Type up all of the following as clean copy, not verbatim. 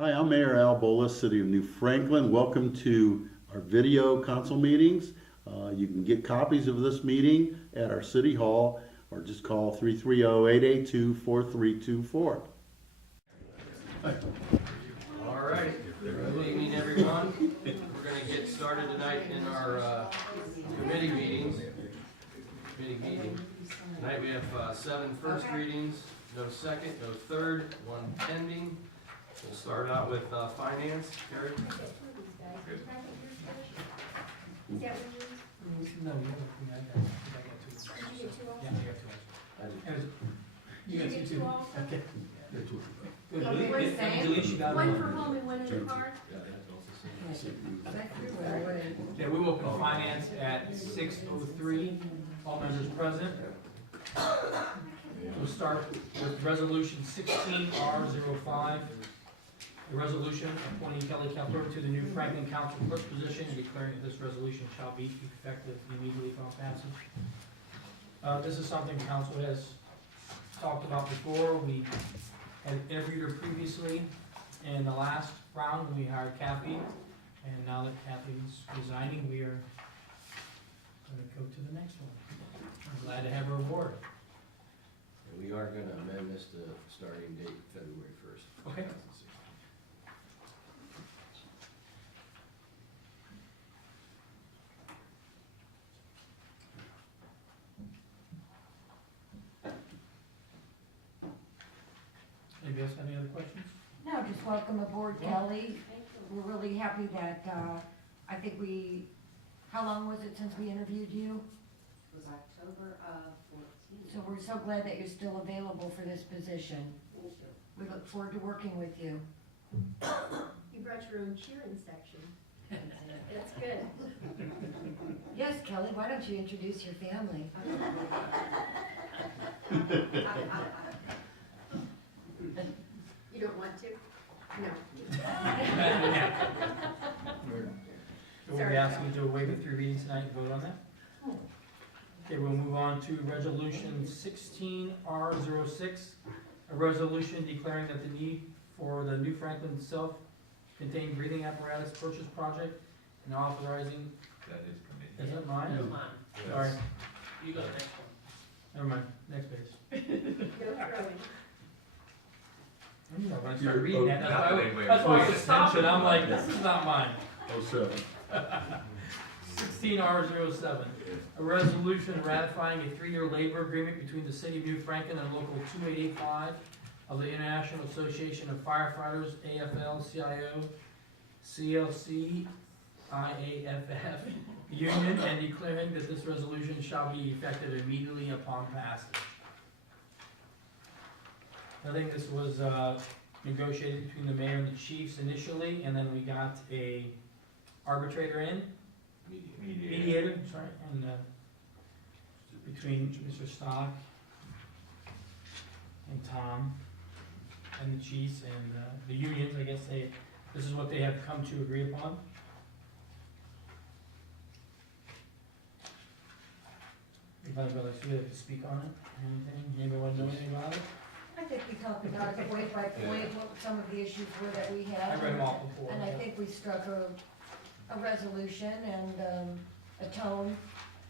Hi, I'm Mayor Al Bolas, City of New Franklin. Welcome to our video council meetings. You can get copies of this meeting at our City Hall or just call 330-882-4324. Hi. All right, good evening, everyone. We're going to get started tonight in our committee meetings. Tonight we have 7 first readings, no second, no third, 1 pending. We'll start out with finance. Carrie? Is that what yours? No, you have I got two. Did you get 2 also? Yeah, I got two. You got Did you get 2 also? Okay. That's what- Good. Oh, we're the same. Delete, you got One for home and one in the car? Yeah, we will open finance at 6:03. All members present. We'll start with resolution 16R05. A resolution appointing Kelly Kepler to the new Franklin Council clerk position and declaring that this resolution shall be effective immediately upon passage. This is something council has talked about before. We had interviewed her previously in the last round when we hired Kathy. And now that Kathy's resigning, we are gonna go to the next one. I'm glad to have her aboard. And we are going to amend this to starting date February 1st. Okay. 2016. Anybody else have any other questions? No, just welcome aboard, Yeah. Kelly. Thank you. We're really happy that, I think how long was it since we interviewed you? It was October of 14. So we're so glad that you're still available for this position. Thank you. We look forward to working with you. You brought your own cheering section. That's good. Yes, Kelly, why don't you introduce your family? You don't want to? No. So we'll be asking you to waive the 3 readings tonight and vote on that. Okay, we'll move on to resolution 16R06, a resolution declaring that the need for the New Franklin self-contained breathing apparatus purchase project and authorizing. That is committee. Is that mine? Yeah. Mine. Sorry. You go next one. Never mind, next page. No throwing. You know, when I started reading that, Not that's anyway. why I was stopping, I'm like, this is not mine. 07. 16R07, a resolution ratifying a 3-year labor agreement between the City of New Franklin and Local 2885 of the International Association of Firefighters, AFL-CIO, CLC, IAFF Union, and declaring that this resolution shall be effective immediately upon passage. I think this was negotiated between the mayor and the chiefs initially, and then we got a arbitrator in, mediator, sorry, and between Mr. Stock and Tom and the chiefs and the unions, I guess this is what they have come to agree upon. If anybody likes to speak on it, anything, anybody want to know anything about it? I think we talked about it point by point, what some of the issues were that we I had. read them all before. And I think we struck a resolution and a tone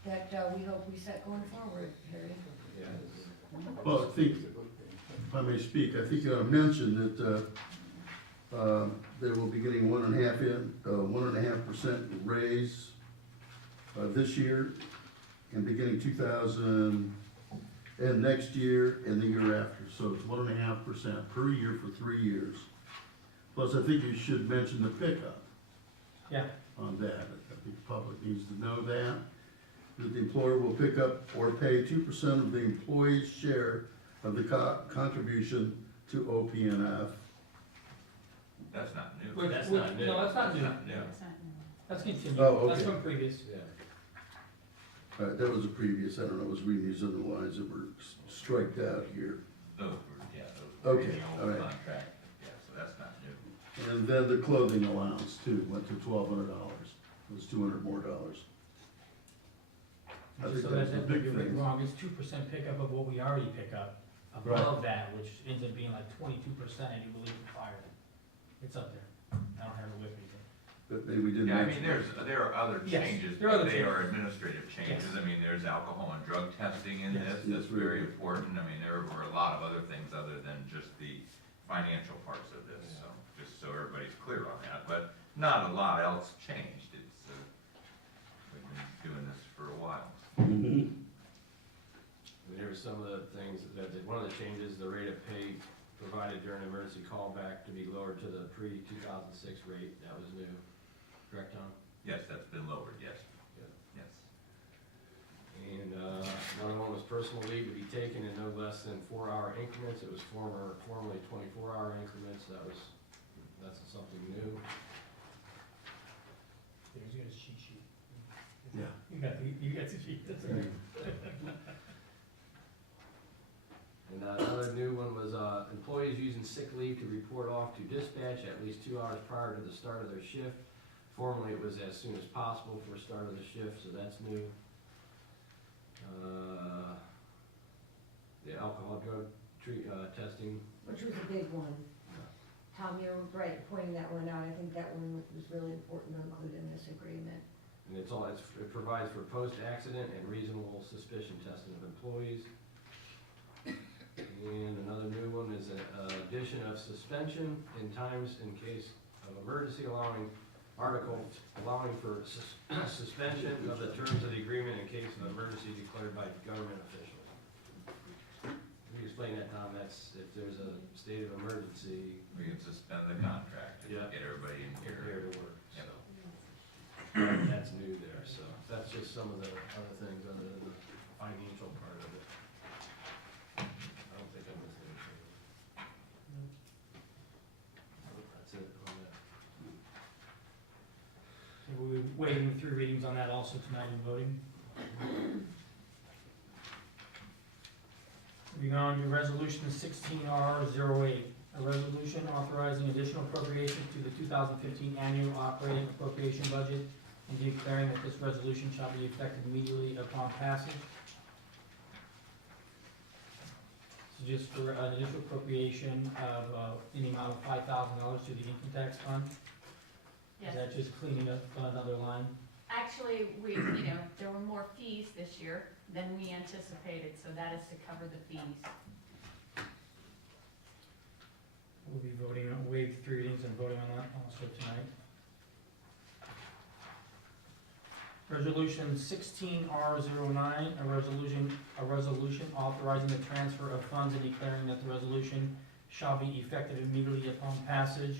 that we hope we set going forward, Harry. Well, I think, if I may speak, I think I mentioned that they will be getting 1.5% raise this year and beginning 2000 and next year and the year after. So it's 1.5% per year for 3 years. Plus, I think you should mention the pickup. Yeah. On that. I think the public needs to know that the employer will pick up or pay 2% of the employee's share of the contribution to OPNF. That's not new. That's not new. No, that's not new. Not new. That's continued. Oh, okay. That's from previous. Yeah. That was a previous, I don't know, I was reading these other lines that were striked out here. Those were, yeah, those were in Okay, the all old right. contract. Yeah, so that's not new. And then the clothing allowance too, went to $1,200. It was $200 more. I think So that's that's the big you're thing. wrong, it's 2% pickup of what we already pick up above that, which ends up being like 22%, and you believe in fire. It's up there. I don't have it with me, But maybe we didn't Yeah, I mention. mean, there are other Yes, changes, there are but other they changes. are administrative changes. Yes. I mean, there's alcohol and drug testing in Yes. this, Yes, that's very really. important. I mean, there were a lot of other things other than just the financial parts of this, so, just so everybody's clear on that. But not a lot else changed. It's, we've been doing this for a while. Mhm. And here are some of the things one of the changes, the rate of pay provided during emergency callback to be lowered to the pre-2006 rate. That was new. Correct, Tom? Yes, that's been lowered, yes. Good. Yes. And another one was personal leave to be taken in no less than 4-hour increments. It was formerly 24-hour increments. That's something new. There's your cheat sheet. Yeah. You got the sheet, that's all right. And another new one was employees using sick leave to report off to dispatch at least 2 hours prior to the start of their shift. Formerly, it was as soon as possible for start of the shift, so that's new. The alcohol drug testing. Which was a big one. Tom, you're right pointing that one out. I think that one was really important to include in this agreement. And it provides for post-accident and reasonable suspicion testing of employees. And another new one is an addition of suspension in times in case of emergency, allowing for suspension of the terms of the agreement in case of emergency declared by government officials. Can you explain that, Tom? That's if there's a state of emergency, We can suspend the contract and Yeah. get everybody in here here. to work, Yep. so. That's new there, so that's just some of the other things other than the financial part of it. I don't think I missed anything. That's it on that. We'll be waiving 3 readings on that also tonight and voting. Moving on to resolution 16R08, a resolution authorizing additional appropriations to the 2015 annual operating appropriation budget and declaring that this resolution shall be effective immediately upon passage. So just for an additional appropriation of in the amount of $5,000 to the income tax fund. Is Yes, that just cleaning up another line? actually, there were more fees this year than we anticipated, so that is to cover the fees. We'll be voting on, waive 3 readings and voting on that also tonight. Resolution 16R09, a resolution authorizing the transfer of funds and declaring that the resolution shall be effective immediately upon passage.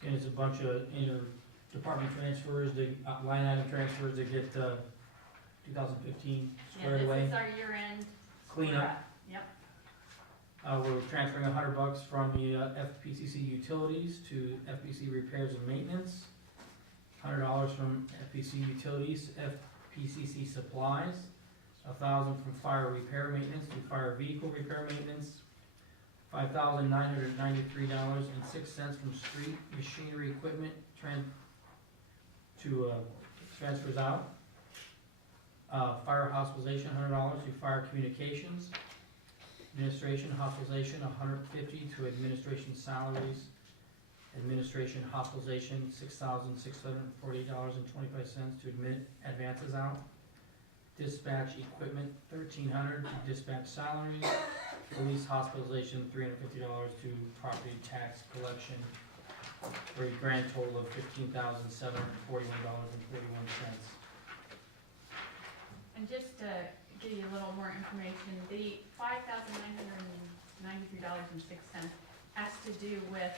Again, it's a bunch of inter-department transfers, the line item transfers to get 2015 Yeah, squared away. this is our year-end. Cleanup. Yep, We're transferring $100 from the FPCC utilities to FPC repairs and maintenance. $100 from FPC utilities to FPCC supplies. $1,000 from fire repair maintenance to fire vehicle repair maintenance. $5,993.06 from street machinery equipment transfers out. Fire hospitalization, $100 to fire communications. Administration hospitalization, $150 to administration salaries. Administration hospitalization, $6,648.25 to admit advances out. Dispatch equipment, $1,300 to dispatch salaries. Police hospitalization, $350 to property tax collection, for a grand total of $15,741.41. and just to give you a little more information, the $5,993.06 has to do with,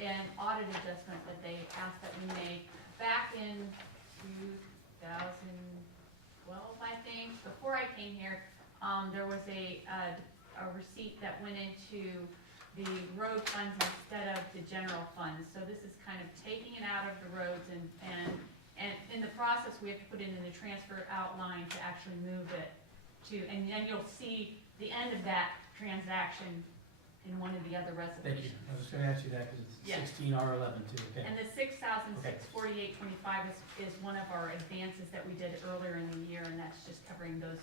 an audit adjustment that they asked that we make back in 2012, I think. Before I came here, there was a receipt that went into the road funds instead of the general funds. So this is kind of taking it out of the roads and in the process, we have to put it in the transfer outline to actually move it to, and then you'll see the end of that transaction in one of the other Thank you. resolutions. I was just gonna ask you that, because it's Yeah. 16R11 too, okay. And the $6,648.25 is one of our advances that we did earlier in the year, and that's just covering those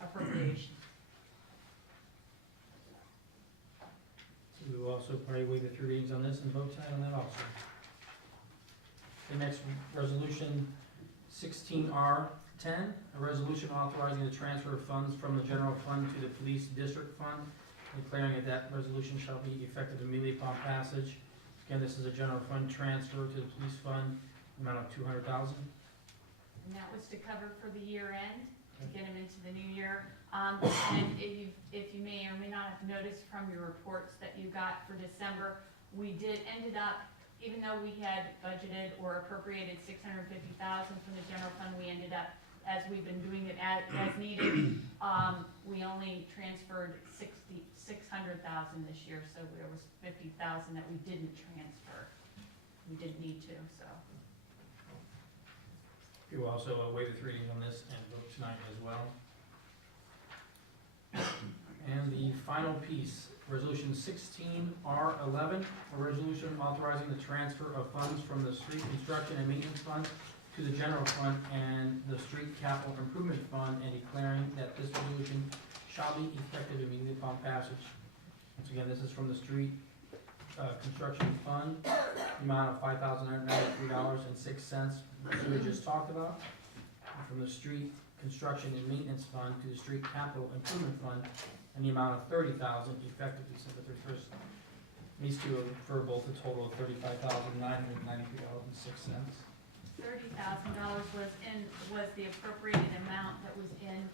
appropriations. So we will also probably waive the 3 readings on this and vote tonight on that also. The next resolution, 16R10, a resolution authorizing the transfer of funds from the general fund to the police district fund, declaring that that resolution shall be effective immediately upon passage. Again, this is a general fund transfer to the police fund, amount of $200,000. And that was to cover for the year end, to get them into the new year. And if you may or may not have noticed from your reports that you got for December, we ended up, even though we had budgeted or appropriated $650,000 from the general fund, we ended up, as we've been doing it as needed, we only transferred $600,000 this year, so there was $50,000 that we didn't transfer. We didn't need to, so. You will also waive the 3 readings on this and vote tonight as well. And the final piece, resolution 16R11, a resolution authorizing the transfer of funds from the street construction and maintenance fund to the general fund and the street capital improvement fund, and declaring that this resolution shall be effective immediately upon passage. Once again, this is from the street construction fund, the amount of $5,993.06, which we just talked about. And from the street construction and maintenance fund to the street capital improvement fund, and the amount of $30,000 effective December 31st. These two are for both a total of $35,993.06. $30,000 was the appropriated amount that was in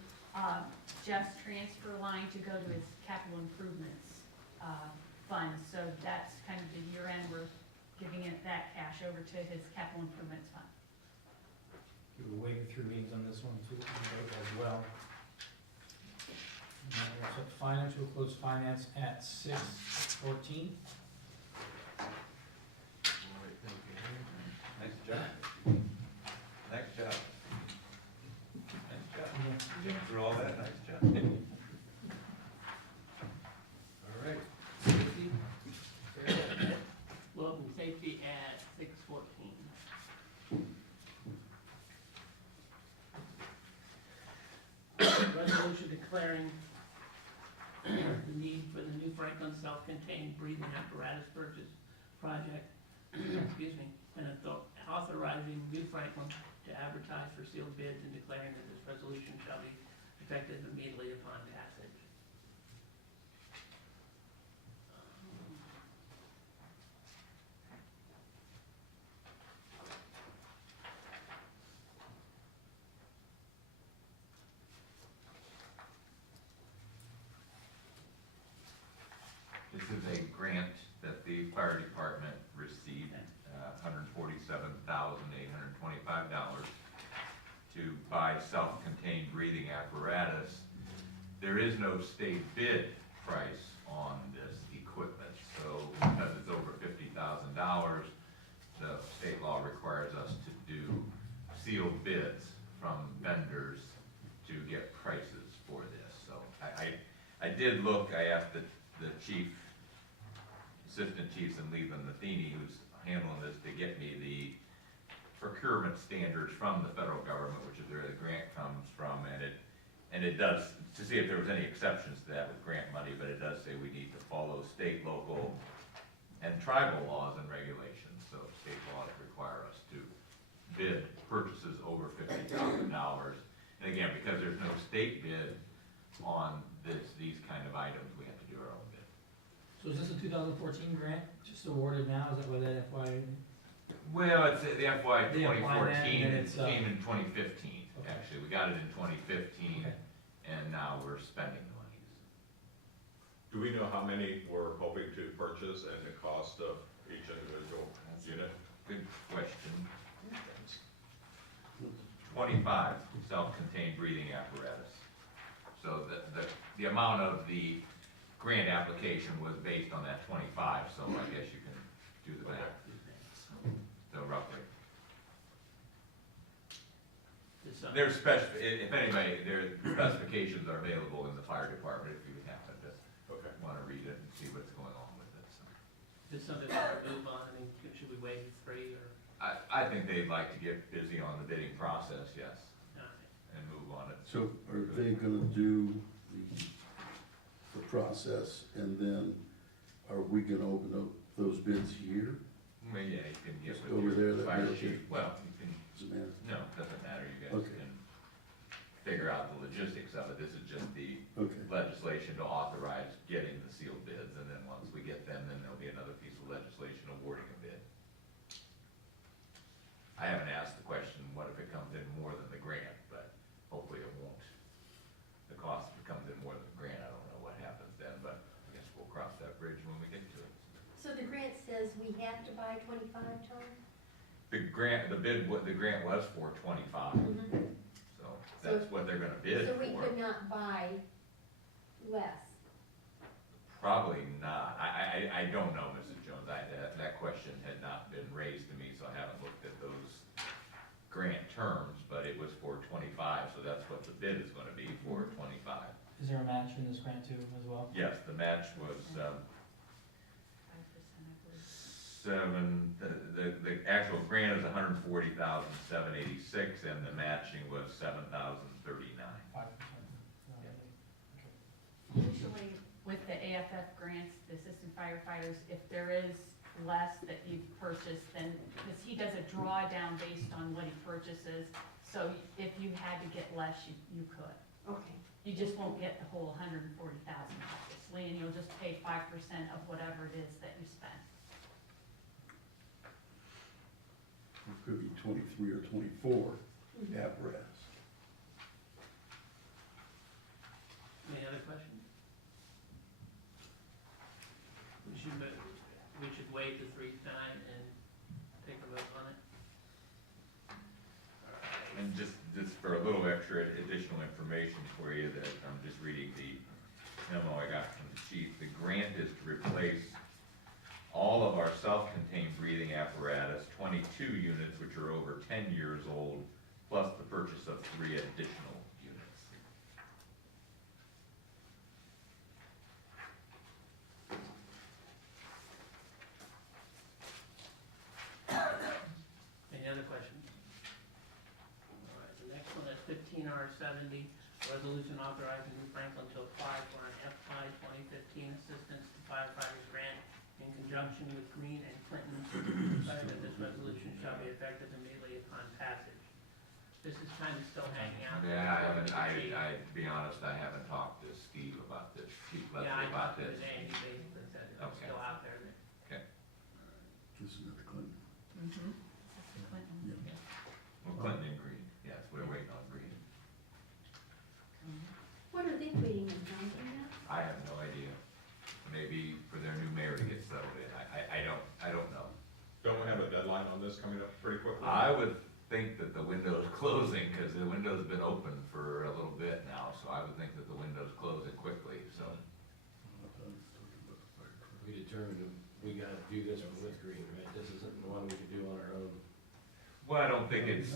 Jeff's transfer line to go to his capital improvements fund. So that's kind of the year end, we're giving that cash over to his capital improvements fund. You will waive the 3 readings on this one too, and vote as well. And then we'll set finance, we'll close finance at 6:14. Nice job. Nice job. Nice job. Getting through all that, nice job. All right. Safety? Love and safety at 6:14. Resolution declaring the need for the new Franklin self-contained breathing apparatus purchase project, excuse me, and authorizing New Franklin to advertise for sealed bids and declaring that this resolution shall be effective immediately upon passage. This is a grant that the fire department received, $147,825 to buy self-contained breathing apparatus. There is no state bid price on this equipment, so because it's over $50,000, the state law requires us to do sealed bids from vendors to get prices for this. So I did look, I asked the chief, assistant chiefs in Leland Matheny, who's handling this, to get me the procurement standards from the federal government, which is where the grant comes from, and it does, to see if there was any exceptions to that with grant money, but it does say we need to follow state, local, and tribal laws and regulations. So state laws require us to bid purchases over $50,000. And again, because there's no state bid on these kind of items, we have to do our own bid. So is this a 2014 grant, just awarded now, is that what that FY? Well, it's the FY They apply that, 2014, and it it's, came in 2015, Okay. actually. We got it in 2015, Okay. and now we're spending the monies. Do we know how many we're hoping to purchase and the cost of each individual unit? Good question. 25 self-contained breathing apparatus. So the amount of the grant application was based on that 25, so I guess you can do the math. So roughly. There's if anybody, their specifications are available in the fire department if you happen to want to read it and see what's going on with it. So Is this something that we move on? I mean, should we wait 3 or? I think they'd like to get busy on the bidding process, yes, No. and move on it. So are they gonna do the process and then are we gonna open up those bids here? Well, yeah, you can get Just with over there, your that fire bid, chief, well, you can, Does it matter? no, it doesn't matter, you guys Okay. can figure out the logistics of it, this is just the Okay, legislation to authorize getting the sealed bids, and then once we get them, then there'll be another piece of legislation awarding a bid. I haven't asked the question, what if it comes in more than the grant, but hopefully it won't. The cost, if it comes in more than the grant, I don't know what happens then, but I guess we'll cross that bridge when we get to it. So the grant says we have to buy 25 ton? The grant, the grant was for 25, so that's what they're gonna bid So we for. could not buy less? Probably not. I don't know, Mrs. Jones. That question had not been raised to me, so I haven't looked at those grant terms, but it was for 25, so that's what the bid is gonna be for, 25. Is there a match in this grant too as well? Yes, the match was, 5%, I believe. the actual grant is 140,786, and the matching was 7,039. 5%. Usually with the AFF grants, the assistant firefighters, if there is less that you've purchased, then, because he does a drawdown based on what he purchases, so if you had to get less, you could. Okay. You just won't get the whole 140,000 obviously, and you'll just pay 5% of whatever it is that you spend. it could be 23 or 24 apparatus. Any other questions? We should wait the 3 tonight and take a vote on it. And just for a little extra additional information for you, that I'm just reading the memo I got from the chief. The grant is to replace all of our self-contained breathing apparatus, 22 units which are over 10 years old, plus the purchase of 3 additional units. Any other questions? All right, the next one is 15R70, resolution authorizing New Franklin to apply for an FY 2015 assistance to firefighters grant in conjunction with Green and Clinton. Declare that this resolution shall be effective immediately upon passage. This is kind of still hanging out. Yeah, to be honest, I haven't talked to Steve about this, Steve Yeah, Leslie I about talked to this. Danny, he basically said it's Okay. still out there. This is not the Clinton. Clinton. Well, Clinton and Green, yes, we're waiting on Green. What are they waiting on, Jonathan, now? I have no idea. Maybe for their new mayor to get settled in, I don't know. Don't we have a deadline on this coming up pretty quickly? I would think that the window's closing, because the window's been open for a little bit now, so I would think that the window's closing quickly, so. We determined that we gotta do this one with Green, right? This isn't the one we could do on our own. Well, I don't think it's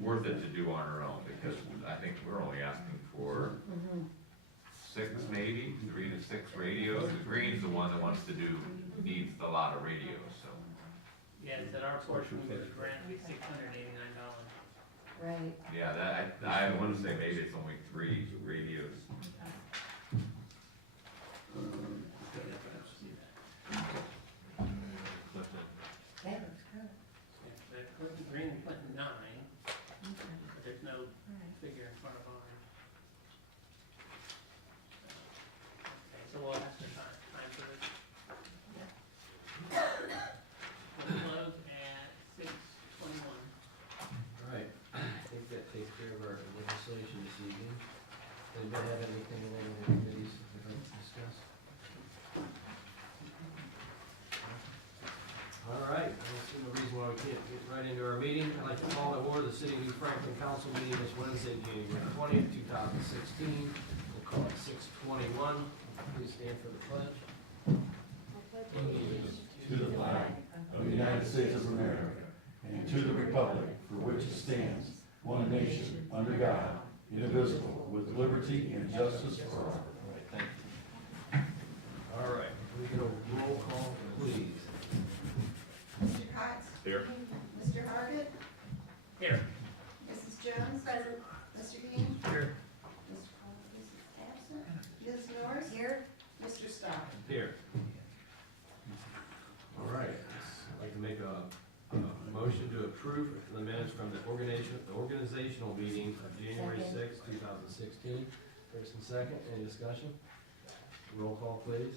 worth it to do on our own, because I think we're only asking for 6, maybe, 3 to 6 radios. The Green's the one that wants to do, needs a lot of radios, so. Yeah, it said our portion of the grant will be $689. Right. Yeah, I want to say maybe it's only 3 radios. That looks good. Yeah, Clinton, Green and Clinton 9, but there's no figure in front of ours. Okay, so we'll have to time for this. We'll close at 6:21. All right, I think that takes care of our legislation this evening. Anybody have anything in any of the committees they'd like to discuss? All right, I don't see no reason why we can't get right into our meeting. I'd like to call to order the City of New Franklin Council meeting this Wednesday, January 20th, 2016. We'll call it 6:21. Please stand for the pledge. To the flag of the United States of America and to the republic for which it stands, one nation, under God, indivisible, with liberty and justice for all. Thank you. All right, we get a roll call, please. Mr. Cox? Here. Mr. Hargit? Here. Mrs. Jones? Present. Mr. King? Here. Mr. Collins is absent. Ms. Norris? Here? Mr. Stock? Here. approve the minutes from the organizational meeting of January Second. sixth, 2016. First and second, any discussion? Roll call, please.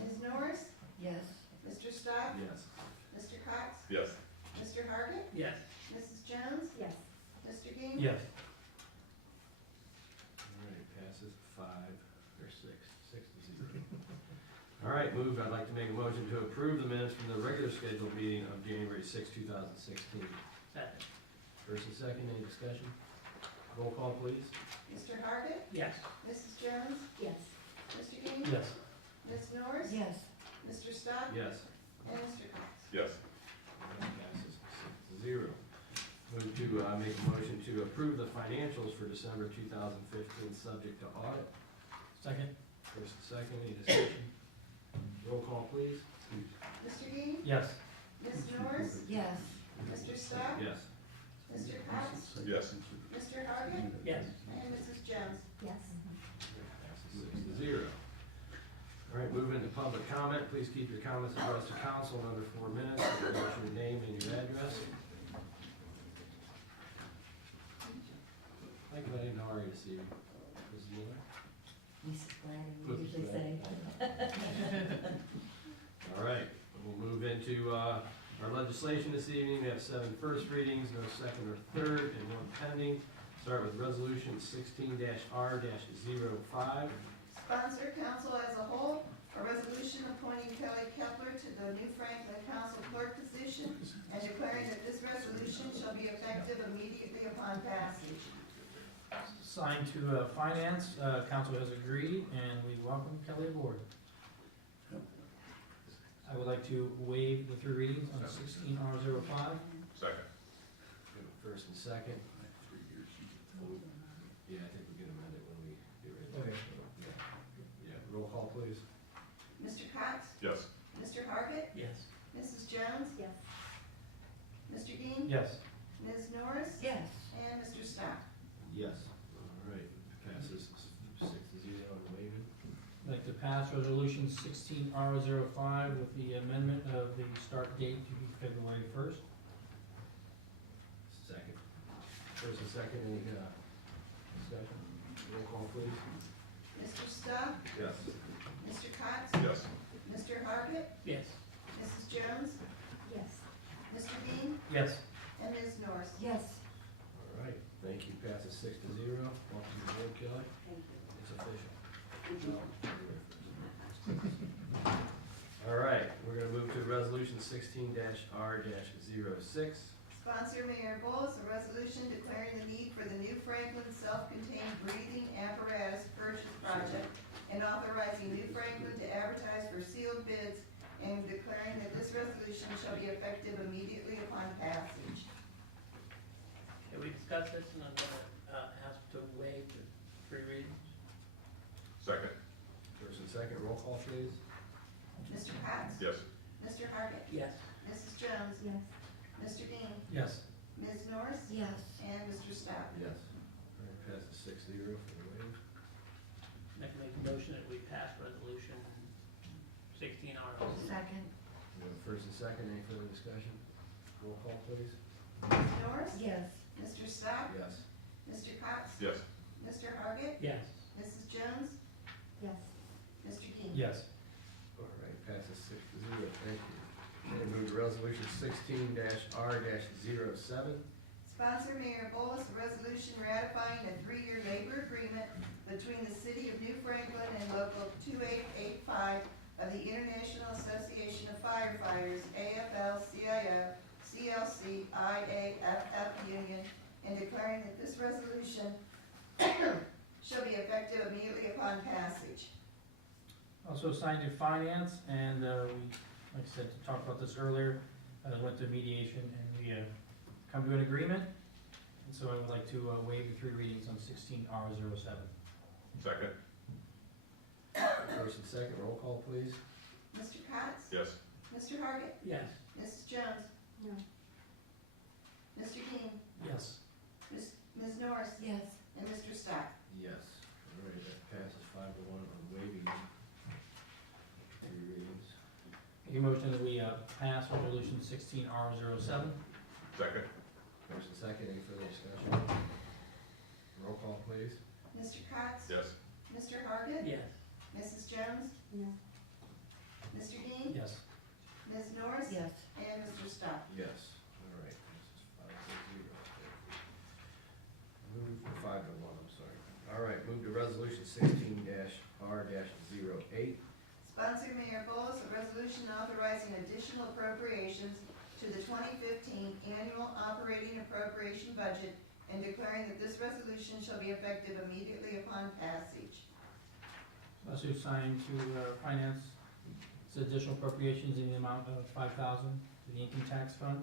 Ms. Norris? Yes. Mr. Stock? Yes. Mr. Cox? Yes. Mr. Hargit? Yes. Mrs. Jones? Yes. Mr. King? Yes. All right, passes 6-0. All right, I'd like to make a motion to approve the minutes from the regular scheduled meeting of January sixth, 2016. Second. First and second, any discussion? Roll call, please. Mr. Hargit? Yes. Mrs. Jones? Yes. Mr. King? Yes. Ms. Norris? Yes. Mr. Stock? Yes. And Mr. Cox? Yes. Passes 6-0. Move to make a motion to approve the financials for December 2015, subject to audit. Second. First and second, any discussion? Roll call, please. Mr. King? Yes. Ms. Norris? Yes. Mr. Stock? Yes. Mr. Cox? Yes. Mr. Hargit? Yes. And Mrs. Jones? Yes. Passes 6-0. All right, move into public comment. Please keep your comments addressed to council in under 4 minutes. Give us your name and your address. Thank you, buddy. How are you this evening? Mrs. Miller? Mrs. Glenn, we usually say. All right, we'll move into our legislation this evening. We have 7 first readings, no second or third, and 1 pending. Start with Resolution 16-R-05. Sponsor council as a whole, a resolution appointing Kelly Kepler to the New Franklin Council Clerk position and declaring that this resolution shall be effective immediately upon passage. Signed to Finance, council has agreed, and we welcome Kelly aboard. I would like to waive the 3 readings on 16R-05. Second. First and second. Yeah, I think we can amend it when we get ready. Okay. Yeah, roll call, please. Mr. Cox? Yes. Mr. Hargit? Yes. Mrs. Jones? Yes. Mr. Dean? Yes. Ms. Norris? Yes. And Mr. Stock? Yes. All right, passes 6-0 on waiving. I'd like to pass Resolution 16R-05 with the amendment of the start date to be February 1st. Second. First and second, any discussion? Roll call, please. Mr. Stock? Yes. Mr. Cox? Yes. Mr. Hargit? Yes. Mrs. Jones? Yes. Mr. Dean? Yes. And Ms. Norris? Yes. All right, thank you, passes 6-0. Welcome to the board, Kelly. Thank you. It's official. All right, we're gonna move to Resolution 16-R-06. Sponsor Mayor Bowles, a resolution declaring the need for the New Franklin self-contained breathing apparatus purchase project and authorizing New Franklin to advertise for sealed bids and declaring that this resolution shall be effective immediately upon passage. Can we discuss this and I'm gonna ask to waive the 3 readings? Second. First and second, roll call, please. Mr. Cox? Yes. Mr. Hargit? Yes. Mrs. Jones? Yes. Mr. Dean? Yes. Ms. Norris? Yes. And Mr. Stock? Yes. All right, passes 6-0 for the waive. Make a motion that we pass resolution 16R. Second. We have a first and second, any further discussion? Roll call, please. Ms. Norris? Yes. Mr. Stock? Yes. Mr. Cox? Yes. Mr. Hargit? Yes. Mrs. Jones? Yes. Mr. Dean? Yes. All right, passes 6-0, thank you. Okay, move to Resolution 16-R-07. Sponsor Mayor Bowles, a resolution ratifying a 3-year labor agreement between the City of New Franklin and Local 2885 of the International Association of Firefighters, AFL-CIO, CLC, IAFF Union, and declaring that this resolution shall be effective immediately upon passage. Also signed to Finance, and we, like I said, talked about this earlier, went to mediation, and we come to an agreement. And so I would like to waive the 3 readings on 16R-07. Second. First and second, roll call, please. Mr. Cox? Yes. Mr. Hargit? Yes. Mrs. Jones? No. Mr. Dean? Yes. Ms. Norris? Yes. And Mr. Stock? Yes. All right, that passes 5-1 on waiving 3 readings. Make a motion that we pass resolution 16R-07. Second. First and second, any further discussion? Roll call, please. Mr. Cox? Yes. Mr. Hargit? Yes. Mrs. Jones? No. Mr. Dean? Yes. Ms. Norris? Yes. And Mr. Stock? Yes. All right, passes 5-0. Move to 5-1, I'm sorry. All right, move to resolution 16-R-08. Sponsor Mayor Bowles, a resolution authorizing additional appropriations to the 2015 annual operating appropriation budget and declaring that this resolution shall be effective immediately upon passage. Also assigned to finance, it's additional appropriations in the amount of $5,000 to the income tax fund.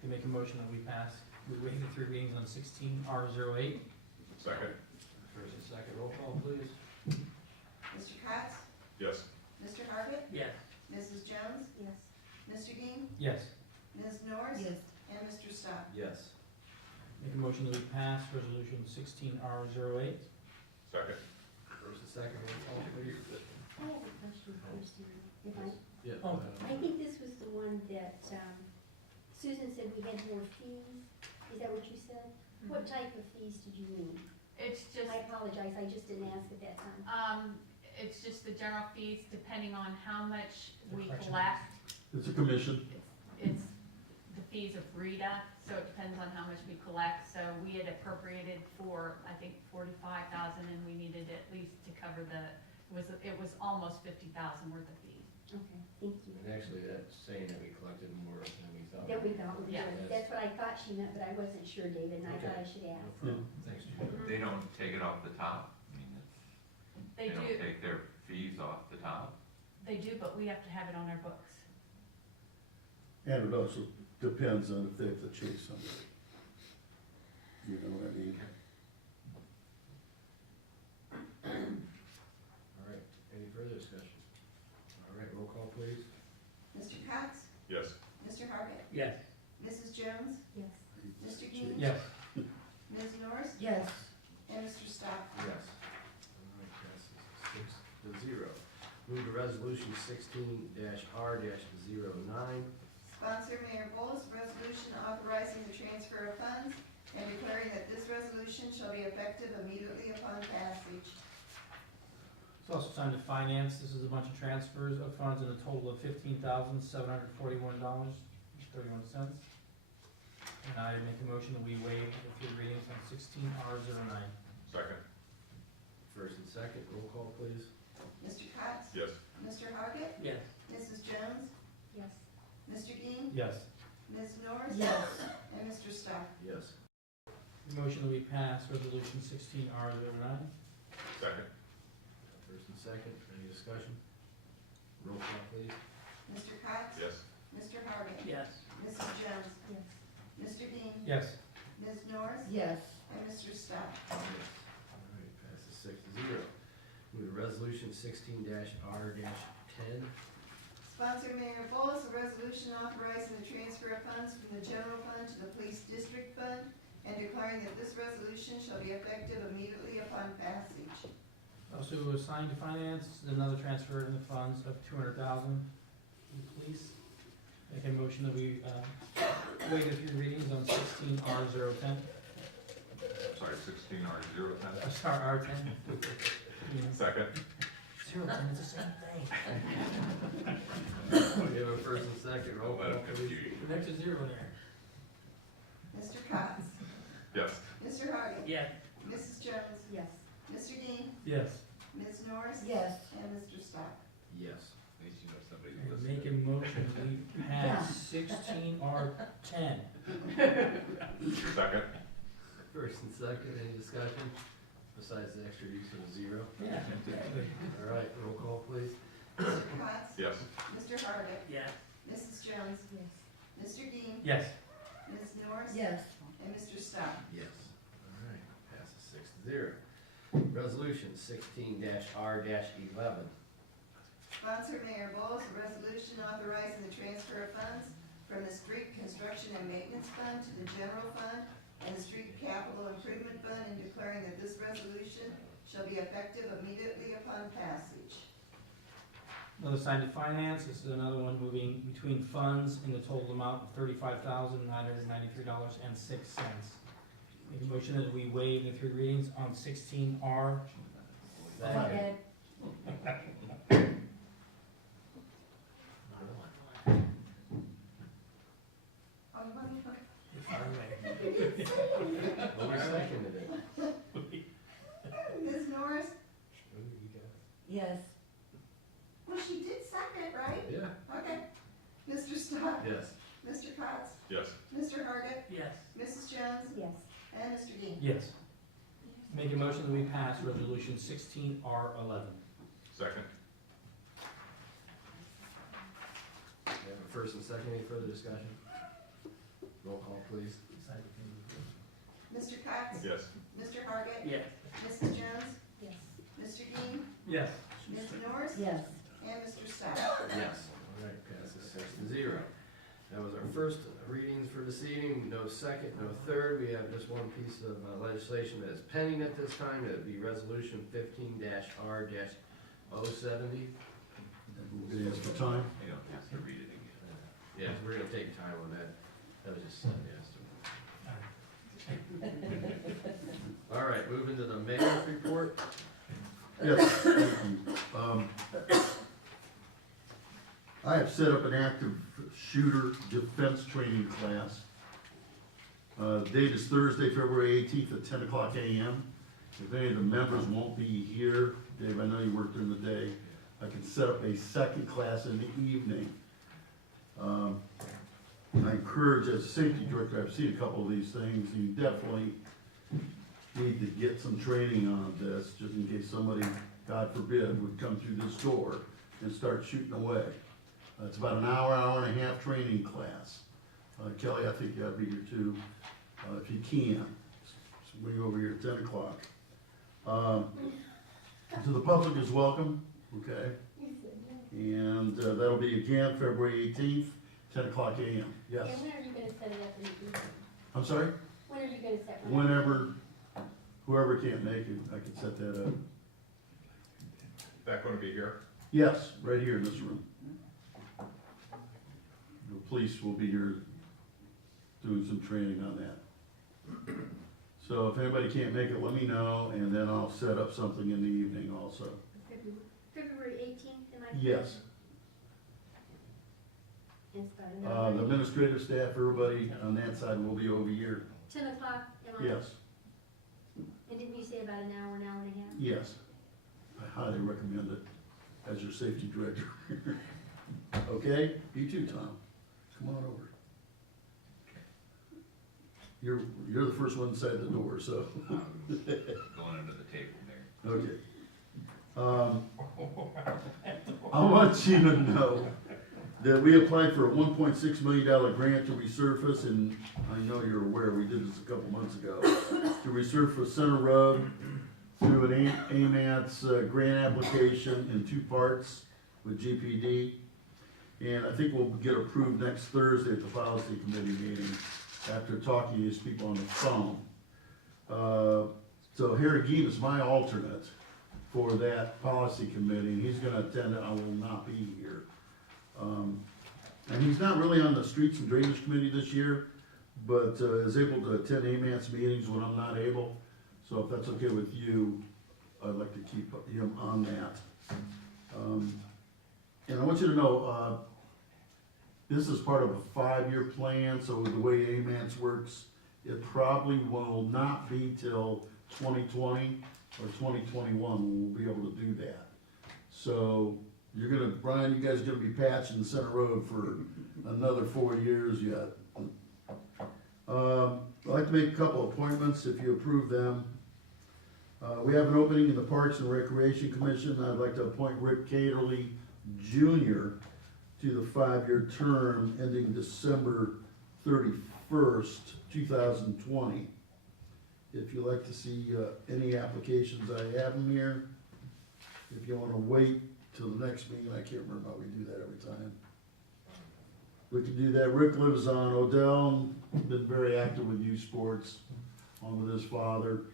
Can make a motion that we pass, we waive the 3 readings on 16R-08. Second. First and second, roll call, please. Mr. Cox? Yes. Mr. Hargit? Yes. Mrs. Jones? Yes. Mr. Dean? Yes. Ms. Norris? Yes. And Mr. Stock? Yes. Make a motion that we pass resolution 16R-08. Second. First and second, roll call, please. I have a question first, if I, Yeah. Oh. I think this was the one that, Susan said we had more fees. Is that what you said? What type of fees did you mean? It's just, I apologize, I just didn't ask at that time. it's just the general fees depending on how much we Collection. collect. It's a commission. It's the fees of RETA, so it depends on how much we collect. So we had appropriated for, I think, 45,000, and we needed at least to cover it was almost 50,000 worth of fees. Okay, thank you. And actually, that's saying that we collected more than we thought. That we thought we Yeah. did. That's what I thought she meant, but I wasn't sure, David, and I thought I should No ask. problem. Thanks, Judy. They don't take it off the top? I mean, They don't do, take their fees off the top? they do, but we have to have it on our books. And it also depends on if they have to chase somebody. You know what I mean? All right, any further discussion? All right, roll call, please. Mr. Cox? Yes. Mr. Hargit? Yes. Mrs. Jones? Yes. Mr. Dean? Yes. Ms. Norris? Yes. And Mr. Stock? Yes. All right, passes 6-0. Move to resolution 16-R-09. Sponsor Mayor Bowles, resolution authorizing the transfer of funds and declaring that this resolution shall be effective immediately upon passage. It's also signed to finance, this is a bunch of transfers of funds in a total of $15,741.31. And I make a motion that we waive the 3 readings on 16R-09. Second. First and second, roll call, please. Mr. Cox? Yes. Mr. Hargit? Yes. Mrs. Jones? Yes. Mr. Dean? Yes. Ms. Norris? Yes. And Mr. Stock? Yes. Motion that we pass resolution 16R-09. Second. First and second, any discussion? Roll call, please. Mr. Cox? Yes. Mr. Hargit? Yes. Mrs. Jones? Yes. Mr. Dean? Yes. Ms. Norris? Yes. And Mr. Stock? Yes. All right, passes 6-0. Move to resolution 16-R-10. Sponsor Mayor Bowles, a resolution authorizing the transfer of funds from the general fund to the police district fund and declaring that this resolution shall be effective immediately upon passage. Also assigned to finance, another transfer in the funds of $200,000 to the police. Make a motion that we waive the 3 readings on 16R-010. Sorry, 16R-010. Sorry, R10. Second. 010 is the same thing. We have a first and second, roll Don't let call, them please. confuse you. The next is 0 there. Mr. Cox? Yes. Mr. Hargit? Yes. Mrs. Jones? Yes. Mr. Dean? Yes. Ms. Norris? Yes. And Mr. Stock? Yes. At least you know somebody's And listening. make a motion that we pass 16R-10. Second. First and second, any discussion? Besides the extra use of a 0? Yeah, exactly. All right, roll call, please. Mr. Cox? Yes. Mr. Hargit? Yes. Mrs. Jones? Yes. Mr. Dean? Yes. Ms. Norris? Yes. And Mr. Stock? Yes. All right, passes 6-0. Resolution 16-R-11. Sponsor Mayor Bowles, a resolution authorizing the transfer of funds from the Street Construction and Maintenance Fund to the General Fund and the Street Capital Improvement Fund and declaring that this resolution shall be effective immediately upon passage. Another side to finance, this is another one moving between funds in the total amount of $35,993.06. Make a motion that we waive the 3 readings on 16R. Second. Oh, you want me to- Well, we seconded it. Ms. Norris? Yes. Well, she did second, right? Yeah. Okay. Mr. Stock? Yes. Mr. Cox? Yes. Mr. Hargit? Yes. Mrs. Jones? Yes. And Mr. Dean? Yes. Make a motion that we pass resolution 16R11. Second. We have a first and second, any further discussion? Roll call, please. Mr. Cox? Yes. Mr. Hargit? Yes. Mrs. Jones? Yes. Mr. Dean? Yes. Ms. Norris? Yes. And Mr. Stock? Yes. All right, passes 6-0. That was our first readings for this evening, no second, no third. We have just one piece of legislation that is pending at this time. It would be resolution 15-R-070. We'll get for time. You don't have to read it again. Yes, we're gonna take time on that. That was just, yes. All right, moving to the mayor's report. Yes, thank you. I have set up an active shooter defense training class. Date is Thursday, February 18th at 10 o'clock a.m. If any of the members won't be here, Dave, I know you work during the day, I can set up a second class in the evening. I encourage, as a safety director, I've seen a couple of these things, you definitely need to get some training on this, just in case somebody, God forbid, would come through this door and start shooting away. It's about an hour, hour and a half training class. Kelly, I think you ought to be here too, if you can. Swing over here at 10 o'clock. So the public is welcome, okay? And that'll be again February 18th, 10 o'clock a.m. Yes. And when are you gonna set it up in the evening? I'm sorry? When are you gonna set one up? Whenever, whoever can't make it, I can set that up. That gonna be here? Yes, right here in this room. The police will be here doing some training on that. So if anybody can't make it, let me know, and then I'll set up something in the evening also. February 18th, am I? Yes, And it's about an the hour. administrative staff, everybody on that side will be over here. 10 o'clock, am I? Yes, And didn't you say about an hour and a half? yes. I highly recommend it as your safety director. Okay, you too, Tom. Come on over. You're the first one inside the door, so. Going under the table there. Okay. I want you to know that we applied for a $1.6 million grant to resurface, and I know you're aware, we did this a couple months ago, to resurface Center Road through an AMATS grant application in 2 parts with GPD. And I think we'll get approved next Thursday at the policy committee meeting after talking to these people on the phone. So Harry Gein is my alternate for that policy committee, and he's gonna attend it. I will not be here. And he's not really on the streets and drainage committee this year, but is able to attend AMATS meetings when I'm not able. So if that's okay with you, I'd like to keep him on that. And I want you to know, this is part of a 5-year plan, so the way AMATS works, it probably will not be till 2020 or 2021 when we'll be able to do that. So you're gonna, Brian, you guys are gonna be patching Center Road for another 4 years yet. I'd like to make a couple appointments if you approve them. We have an opening in the Parks and Recreation Commission. I'd like to appoint Rick Caterly Jr. to the 5-year term ending December 31st, 2020. If you'd like to see any applications, I have them here. If you want to wait till the next meeting, I can't remember how we do that every time. We can do that. Rick lives on Odell, been very active with youth sports, on with his father,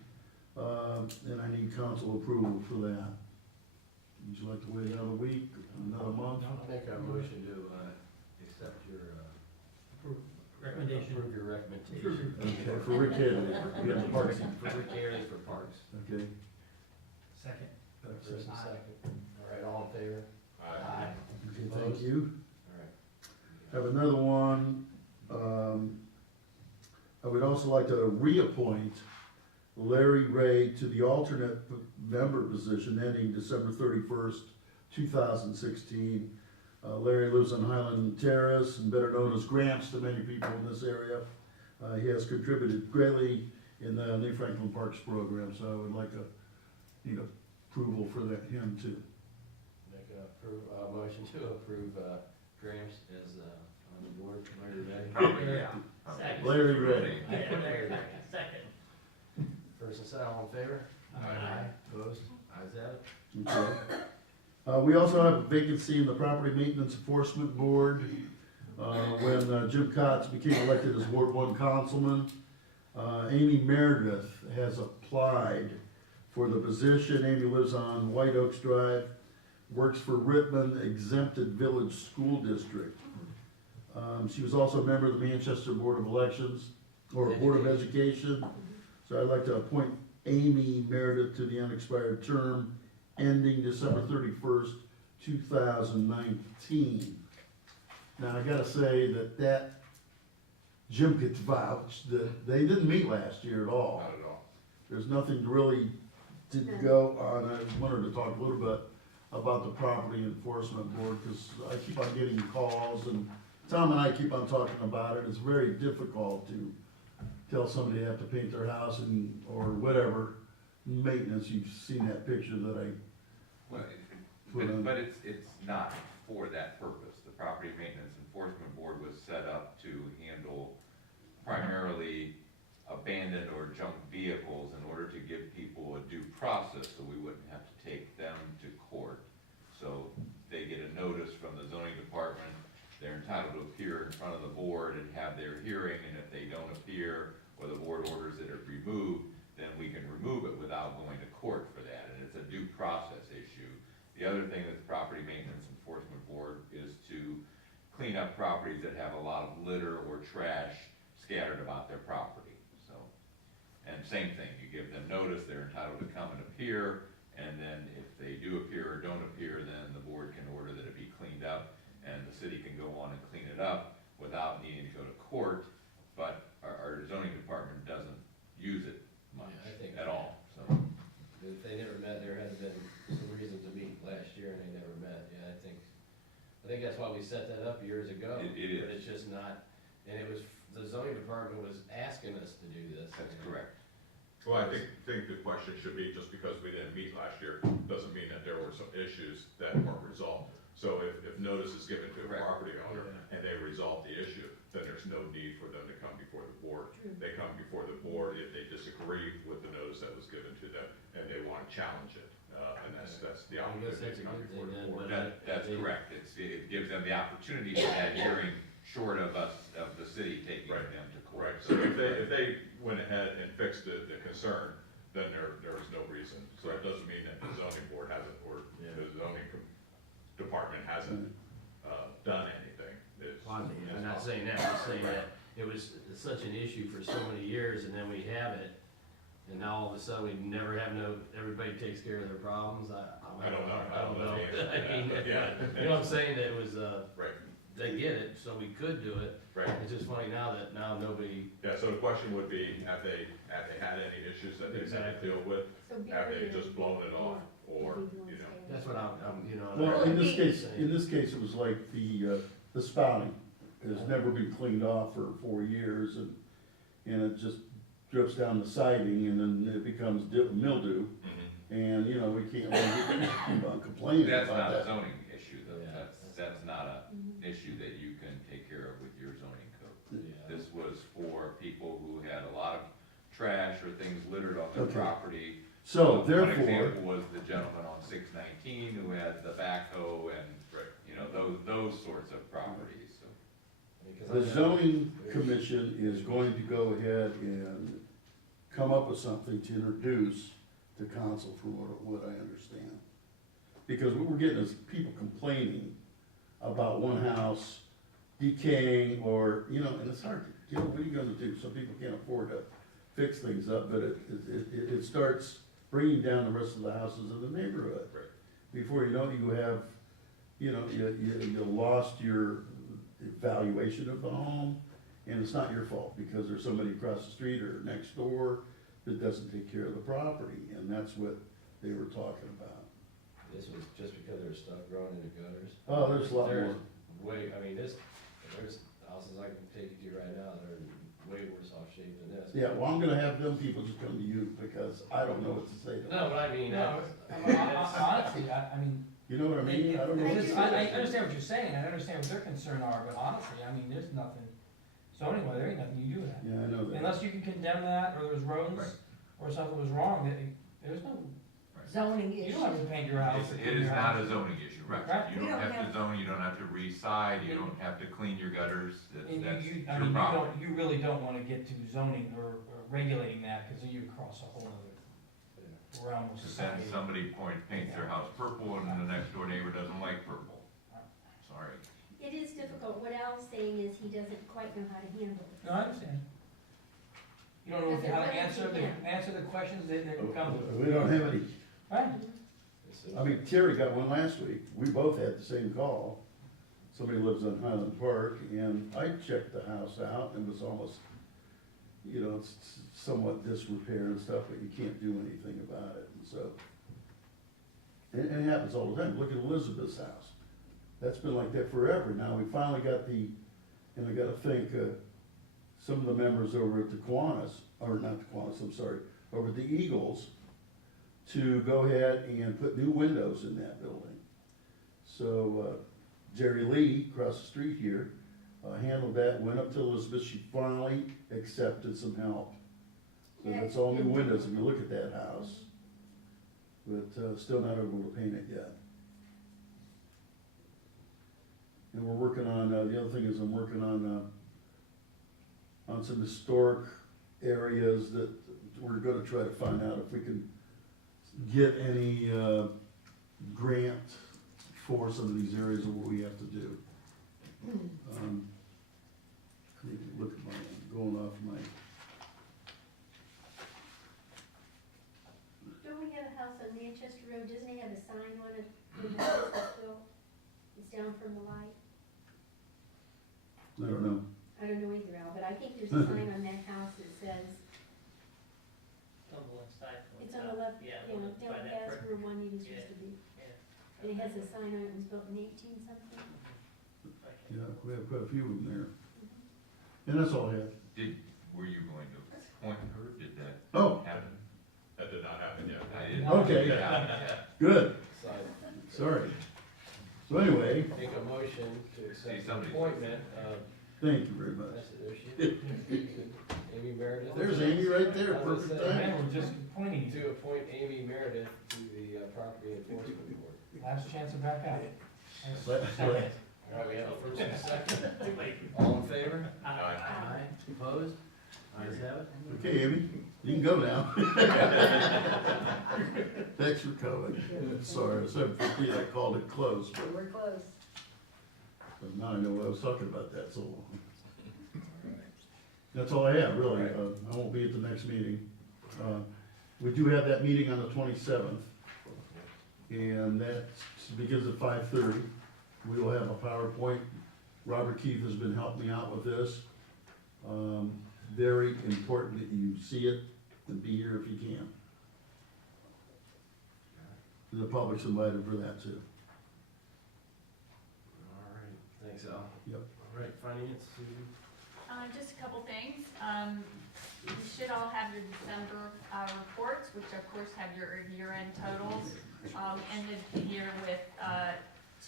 and I need council approval for that. Would you like to wait another week, another month? I'll make a motion to, accept your, Recommendation. approve your recommendation. Okay, for Rick Haley, we got the parks. For Rick Haley for parks. Okay. Second. First and second. All right, all in favor? Aye. Okay, thank you. All right. Have another one, I would also like to reappoint Larry Ray to the alternate member position ending December 31st, 2016. Larry lives on Highland Terrace and better known as Gramps to many people in this area. He has contributed greatly in the New Franklin Parks program, so I would like to need approval for him too. Make a motion to approve, Gramps as, on the board, Larry Ray. Probably, yeah. Second. Larry Ray. Larry Ray. Second. First and second, all in favor? Aye. Opposed? Ayes have it. Okay. We also have a vacancy in the Property Maintenance Enforcement Board. When Jim Cotts became elected as Ward 1 councilman, Amy Meredith has applied for the position. Amy lives on White Oaks Drive, works for Rittman Exempted Village School District. She was also a member of the Manchester Board of Elections, or Board of Education. So I'd like to appoint Amy Meredith to the unexpired term ending December 31st, 2019. Now, I gotta say that Jim could vouch that they didn't meet last year at all. Not at all. There's nothing really to go on. I wanted to talk a little bit about the Property Enforcement Board, because I keep on getting calls, and Tom and I keep on talking about it. It's very difficult to tell somebody they have to paint their house or whatever, maintenance. You've seen that picture that I, Well, Put on- but it's not for that purpose. The Property Maintenance Enforcement Board was set up to handle primarily abandoned or junk vehicles in order to give people a due process, so we wouldn't have to take them to court. So they get a notice from the zoning department, they're entitled to appear in front of the board and have their hearing, and if they don't appear, or the board orders it removed, then we can remove it without going to court for that, and it's a due process issue. The other thing that the Property Maintenance Enforcement Board is to clean up properties that have a lot of litter or trash scattered about their property, so. And same thing, you give them notice, they're entitled to come and appear, and then if they do appear or don't appear, then the board can order that it be cleaned up, and the city can go on and clean it up without needing to go to court, but our zoning department doesn't use it much Yeah, I think- at all, so. If they never met, there had been some reason to meet last year and they never met, yeah, I think that's why we set that up years ago. It is. But it's just not, and it was, the zoning department was asking us to do this. That's correct. Well, I think the question should be, just because we didn't meet last year, doesn't mean that there were some issues that weren't resolved. So if notice is given to a Correct. property owner and they resolve the issue, then there's no need for them to come before the board. They come before the board if they disagree with the notice that was given to them and they want to challenge it. And that's the I guess opportunity that's to a come good before thing the then, board. but That's correct, it gives them the opportunity to have hearing short of us, of the city taking Right. them to Right, court. so if they went ahead and fixed the concern, then there was no reason. So it doesn't mean that the zoning board hasn't, or the zoning department hasn't, done anything. I'm not saying that, I'm saying that it was such an issue for so many years, and then we have it, and now all of a sudden, we never have everybody takes care of their problems, I don't know. I don't know. the answer to I mean, that, but yeah. You know what I'm saying, that it was, Right, they get it, so we could do it, right. it's just funny now that nobody, Yeah, so the question would be, have they had any issues that they've had to Exactly. deal with? So Have they Barry, just blown it off, or, you know? that's what I'm, you know. well, in this Well, case, it was like the spouting has never been cleaned off for 4 years, and it just drips down the siding, and then it becomes mildew, and, you know, we can't keep on complaining That's about not a that. zoning issue, though, Yeah. that's not an issue that you can take care of with your zoning code. Yeah. This was for people who had a lot of trash or things littered on their Okay. property. So One therefore, example was the gentleman on 619 who had the backhoe and, Right. you know, those sorts of properties, so. the zoning commission is going to go ahead and come up with something to introduce to council, from what I understand. Because what we're getting is people complaining about one house decaying or, you know, and it's hard, you know, what are you gonna do? Some people can't afford to fix things up, but it starts bringing down the rest of the houses in the neighborhood. Right. Before you know it, you have, you know, you lost your valuation of the home, and it's not your fault, because there's somebody across the street or next door that doesn't take care of the property, and that's what they were talking about. This was just because there's stuff growing in the gutters. Oh, there's a lot There's more. way, I mean, there's houses I can take you to right now that are in way worse off shape than this. Yeah, well, I'm gonna have them people just come to you, because I don't know what to say to them. No, but I mean, No, that's, honestly, I mean, You know what I mean? I don't know. I what to do. say. I understand what you're saying, I understand what their concerns are, but honestly, I mean, there's nothing, so anyway, there ain't nothing you do with that. Yeah, I know that. Unless you can condemn that, or there's rodents, Right. or something was wrong, there's no, Zoning you issue. don't have to paint your house. or It clean is your not house. a zoning issue, right? Right. You We don't don't have to have- zone, you don't have to re-side, you don't have to clean your gutters, that's And your I mean, problem. you really don't wanna get to zoning or regulating that, cause then you cross a whole other realm of Because then society. somebody paints their house purple and the next door neighbor doesn't like purple. Sorry. It is difficult. What Al's saying is he doesn't quite know how to handle it. No, I understand. You don't know how to answer the questions that come, We don't have any, right? I mean, Terry got one last week, we both had the same call. Somebody lives on Highland Park, and I checked the house out, and it was almost, you know, it's somewhat disrepair and stuff, but you can't do anything about it, and so. And it happens all the time, look at Elizabeth's house, that's been like that forever, now we finally got the, and I gotta thank, some of the members over at the Kiwanis, or not the Kiwanis, I'm sorry, over at the Eagles, to go ahead and put new windows in that building. So, Jerry Lee, across the street here, handled that, went up to Elizabeth, she finally accepted some help. So that's all new windows, if you look at that house, but, still not able to paint it yet. And we're working on, the other thing is I'm working on some historic areas that we're gonna try to find out if we can get any, grant for some of these areas of what we have to do. I need to look at my, going off my, Don't we have a house on Manchester Road? Doesn't it have a sign on it when the house was built? It's down from the light. I don't know. I don't know either, Al, but I think there's a sign on that house that says, On the left side. it's on the left, Yeah, you know, by down that past brick. where Juanita's Yeah. used to be. Yeah. And it has a sign on it, it was built in 18 something. Yeah, we have quite a few of them there. And that's all I have. Were you going to appoint her, did that Oh, happen? That did not happen yet. I didn't. Okay. Yeah. good, side. sorry. So anyway, Make a motion to accept the somebody- appointment of, thank you very much. there she is. Amy Meredith. There's Amy right there, I was perfect gonna say, time. Man, we're just pointing you, To appoint Amy Meredith to the Property Enforcement Board. last chance to back out. Let- All right, we have a first and a second. Too late. All in favor? Aye. Opposed? Ayes have it. Okay, Amy, you can go now. Thanks for coming. Sorry, 7:15, I called it close, but We're close. now I know what I was talking about that so long. That's all I have, really. Right. I won't be at the next meeting. We do have that meeting on the 27th, and that begins at 5:30. We will have a PowerPoint. Robert Keith has been helping me out with this. Very important that you see it and be here if you can. And the public's invited for that too. All right, thanks, Al. Yep. All right, finance, Susan. Just a couple things. You should all have your December reports, which of course have your year-end totals. Ended the year with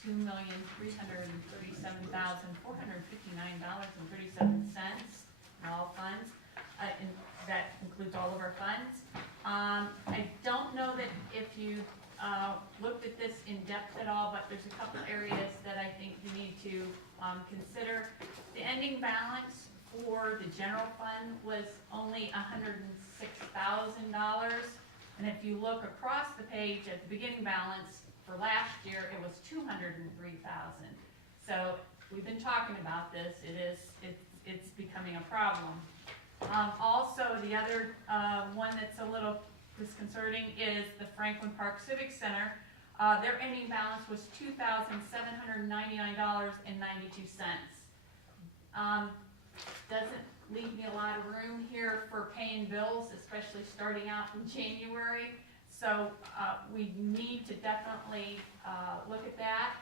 $2,337,459.37 in all funds. And that includes all of our funds. I don't know that if you looked at this in depth at all, but there's a couple areas that I think you need to consider. The ending balance for the general fund was only $106,000. And if you look across the page at the beginning balance for last year, it was 203,000. So we've been talking about this, it's becoming a problem. Also, the other, one that's a little disconcerting is the Franklin Park Civic Center. Their ending balance was $2,799.92. Doesn't leave me a lot of room here for paying bills, especially starting out in January. So, we need to definitely, look at that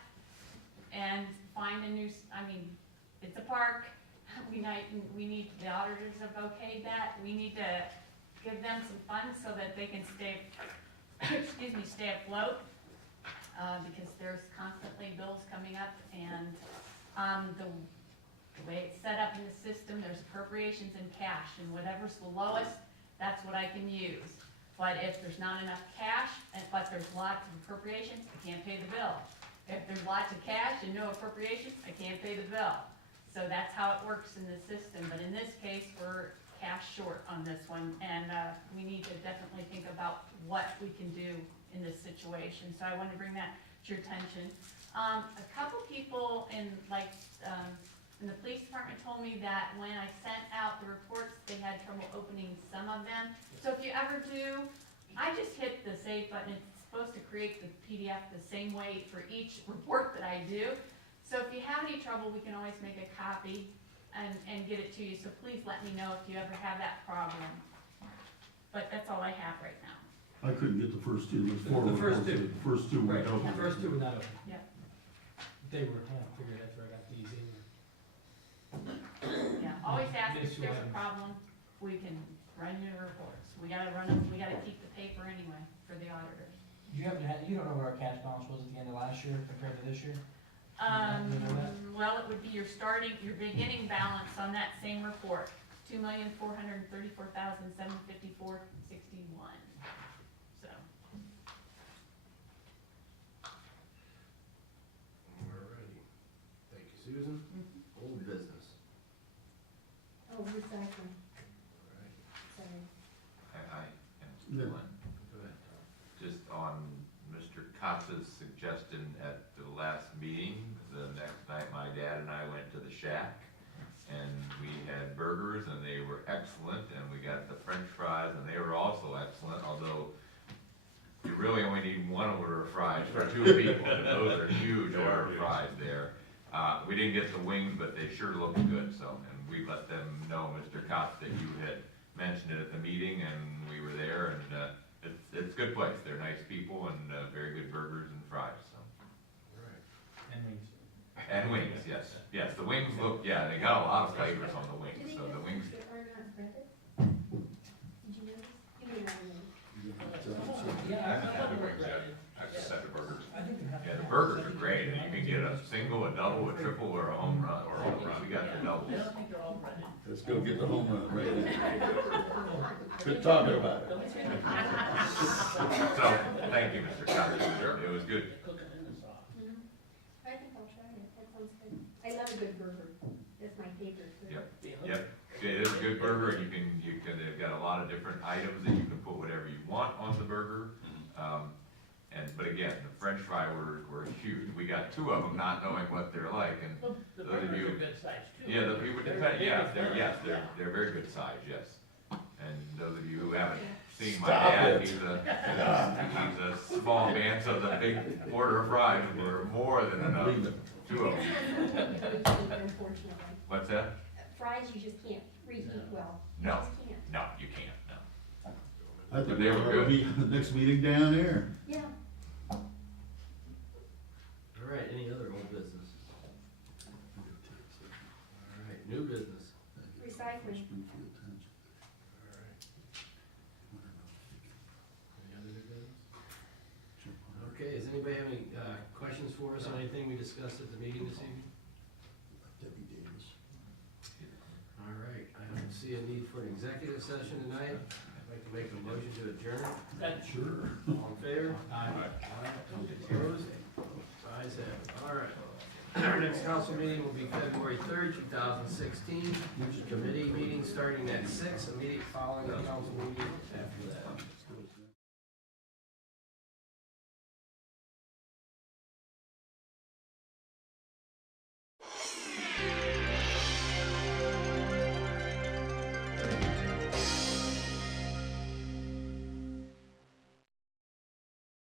and find a new, it's a park. We need, the auditors have okayed that. We need to give them some funds so that they can stay, stay afloat. Because there's constantly bills coming up, and, the way it's set up in the system, there's appropriations and cash, and whatever's the lowest, that's what I can use. But if there's not enough cash, but there's lots of appropriations, I can't pay the bill. If there's lots of cash and no appropriations, I can't pay the bill. So that's how it works in the system, but in this case, we're cash short on this one, and, we need to definitely think about what we can do in this situation. So I wanted to bring that to your attention. A couple people in in the police department told me that when I sent out the reports, they had trouble opening some of them. So if you ever do, I just hit the save button. It's supposed to create the PDF the same way for each report that I do. So if you have any trouble, we can always make a copy and get it to you. So please let me know if you ever have that problem. But that's all I have right now. I couldn't get the first two, there's four. The first two. The first two were Right, open. the first two were not open. Yep. They were at home, figured that's where I got these in. Yeah, always ask Miss if there's a Williams. problem, we can run your reports. We gotta run them, we gotta keep the paper anyway for the auditors. You happen to have, you don't know where our cash balance was at the end of last year compared to this year? You know that? Well, it would be your beginning balance on that same report, 2,434,754.61. So, Alrighty. Thank you, Susan. Old business. Oh, recycling, Alright, sorry. I Yeah. one. go ahead, Tom. Just on Mr. Cox's suggestion at the last meeting, the next night my dad and I went to the Shack, and we had burgers, and they were excellent, and we got the french fries, and they were also excellent, although you really only need one order of fries for two people, and those are huge order of fries there. We didn't get the wings, but they sure looked good, so, and we let them know, Mr. Cox, that you had mentioned it at the meeting, and we were there, and, it's a good place, they're nice people, and, very good burgers and fries, so. Alright. And wings. And wings, yes, yes, the wings look, yeah, they got a lot of flavors on the Do wings, they so the have wings, that are not breaded? Did you notice? You may not know. Yeah, I haven't had the thought wings they were yet, I just had the burgers. I think they have. yeah, the burgers are great, and you can get a single, a double, a triple, or a home run, or we got the doubles. I don't think they're all breaded. Let's go get the home run right now. Quit talking about it. So, thank you, Mr. Cox, it was good. They cook it in the sauce. I think I'll try it, that sounds good. I love a good burger, that's my favorite food. Yep. Yeah. Yep, it is a good burger, and they've got a lot of different items that you can put whatever you want on the burger. But again, the french fry were huge, we got two of them, not knowing what they're like, and Well, the Those of burgers you- are good size too. yeah, the people They're depend, big yeah, as they're well. very good size, yes. And those of you who haven't seen my Stop dad, it. he's a small man, so the big order of fries were more than enough, Leave it. two of them. Unfortunately. What's that? Fries, you just can't reheat well. You No. just can't. No, you can't, no. I think They were we'll good. be the next meeting down there. Yeah. Alright, any other old business? Alright, new business. Recycling. Alright. Any other new business? Okay, does anybody have any, questions for us on anything we discussed at the meeting this evening? Debbie Davis. Alright, I don't see a need for an executive session tonight. I'd like to make a motion to adjourn. That's Sure. All in favor? Aye. Opposed? Ayes have it. Alright. Our next council meeting will be February 3rd, 2016. Committee meeting starting at 6, immediate following the council meeting after that.